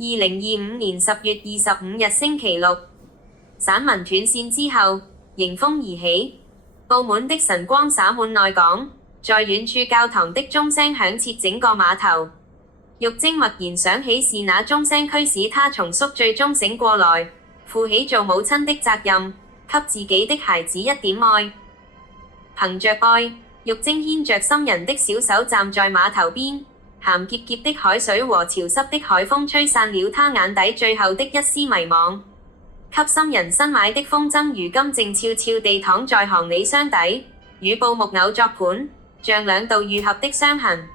2025年10月25日星期六，散文斷線之後，迎風而起。澳門的晨光灑滿內港，在遠處教堂的鐘聲響徹整個碼頭。玉晶默然想起是那鐘聲驅使他從宿醉中醒過來，負起做母親的責任，給自己的孩子一點愛。憑着愛，玉晶牽着心人的小手站在碼頭邊，鹹澀澀的海水和潮濕的海風吹散了他眼底最後的一絲迷惘。給心人新買的風箏如今靜悄悄地躺在行李箱底，與布木偶作伴，像兩道愈合的傷痕。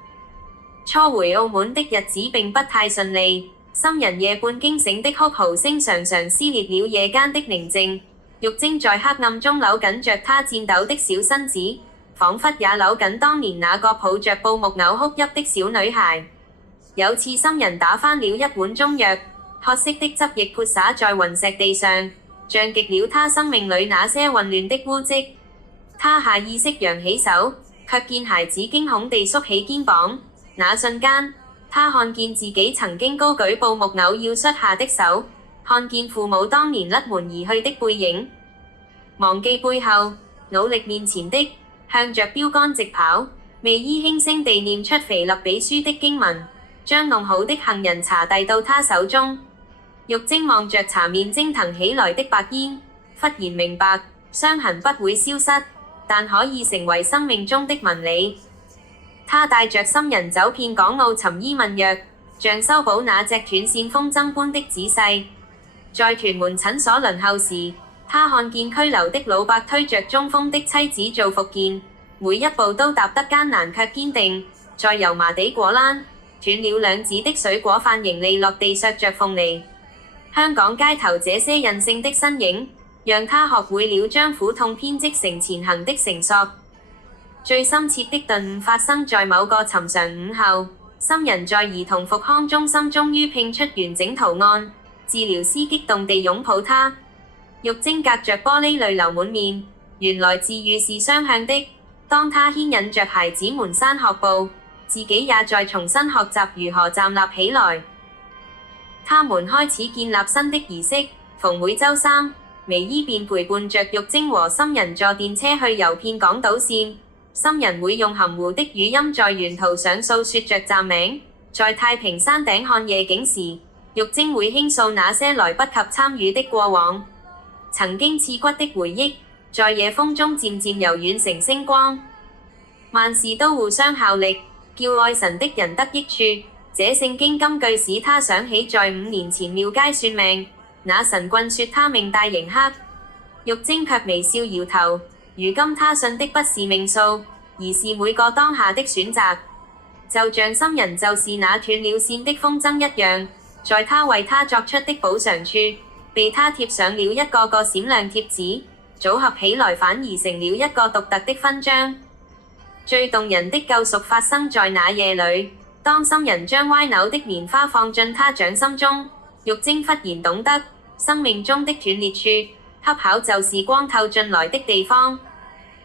初回澳門的日子並不太順利，心人夜半驚醒的哭嚎聲常常撕裂了夜間的寧靜。玉晶在黑暗中摟緊着她顫抖的小身子，彷彿也摟緊當年那個抱着布木偶哭泣的小女孩。有次心人打翻了一碗中藥，褐色的汁液潑灑在雲石地上，像極了他生命裏那些混亂的污跡。他下意識揚起手，卻見孩子驚恐地縮起肩膀。那瞬間，他看見自己曾經高舉布木偶要摔下的手，看見父母當年甩門而去的背影。忘記背後，努力面前的，向着標杆直跑。未依輕聲地念出腓立比書的經文，將弄好的杏仁茶遞到他手中。玉晶望着茶面蒸騰起來的白煙，忽然明白，傷痕不會消失，但可以成為生命中的紋理。他帶着心人走遍港澳尋醫問藥，像修補那隻斷線風箏般的仔細。在屯門診所輪候時，他看見拘留的老伯推着中風的妻子做復健，每一步都踏得艱難卻堅定。在油麻地果欄，斷了兩指的水果販盈利落地削着鳳梨。香港街頭這些韌性的身影，讓他學會了將苦痛編織成前行的繩索。最深切的頓悟發生在某個尋常午後，心人在兒童復康中心終於拼出完整圖案，治療師激動地擁抱他。玉晶隔着玻璃淚流滿面，原來治癒是雙向的。當他牽引着孩子們山學步，自己也在重新學習如何站立起來。他們開始建立新的儀式，逢每週三，微姨便陪伴着玉晶和心人坐電車去遊遍港島線。心人會用含糊的語音在沿途上訴說着站名。在太平山頂看夜景時，玉晶會傾訴那些來不及參與的過往，曾經刺骨的回憶，在夜風中漸漸柔軟成星光。萬事都互相效力，叫愛神的人得益處。這聖經金句使他想起在5年前廟街算命，那神棍說他命大刑黑，玉晶卻微笑搖頭。如今他信的不是命數，而是每個當下的選擇。就像心人就是那斷了線的風箏一樣，在他為他作出的補償處，被他貼上了一個個閃亮貼紙，組合起來反而成了一個獨特的勳章。最動人的救贖發生在那夜裏，當心人將歪扭的棉花放進他掌心中，玉晶忽然懂得，生命中的斷裂處，恰巧就是光透進來的地方。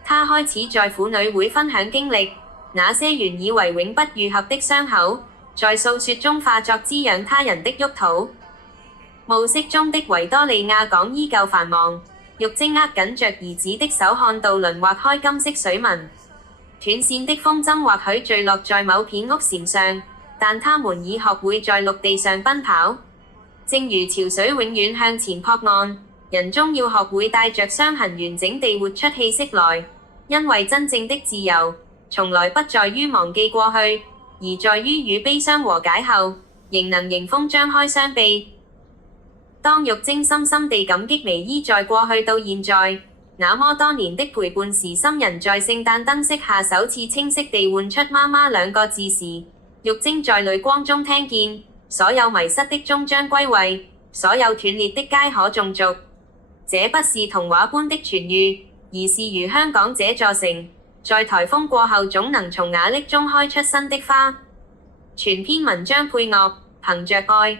他開始在婦女會分享經歷，那些原以為永不愈合的傷口，在訴說中化作滋養他人的沃土。暮色中的維多利亞港依舊繁忙，玉晶握緊着兒子的手，看渡輪劃開金色水紋。斷線的風箏或許墜落在某片屋檐上，但他們已學會在陸地上奔跑。正如潮水永遠向前撲岸，人終要學會帶着傷痕完整地活出氣息來，因為真正的自由，從來不在於忘記過去，而在於與悲傷和解後，仍能迎風張開雙臂。當玉晶深深地感激微姨在過去到現在，那麼多年的陪伴時，心人在聖誕燈飾下首次清晰地喚出媽媽兩個字時，玉晶在淚光中聽見，所有迷失的終將歸位，所有斷裂的皆可中續。這不是童話般的痊癒，而是如香港這座城，在颱風過後總能從瓦礫中開出新的花。全篇文章配樂，憑着愛。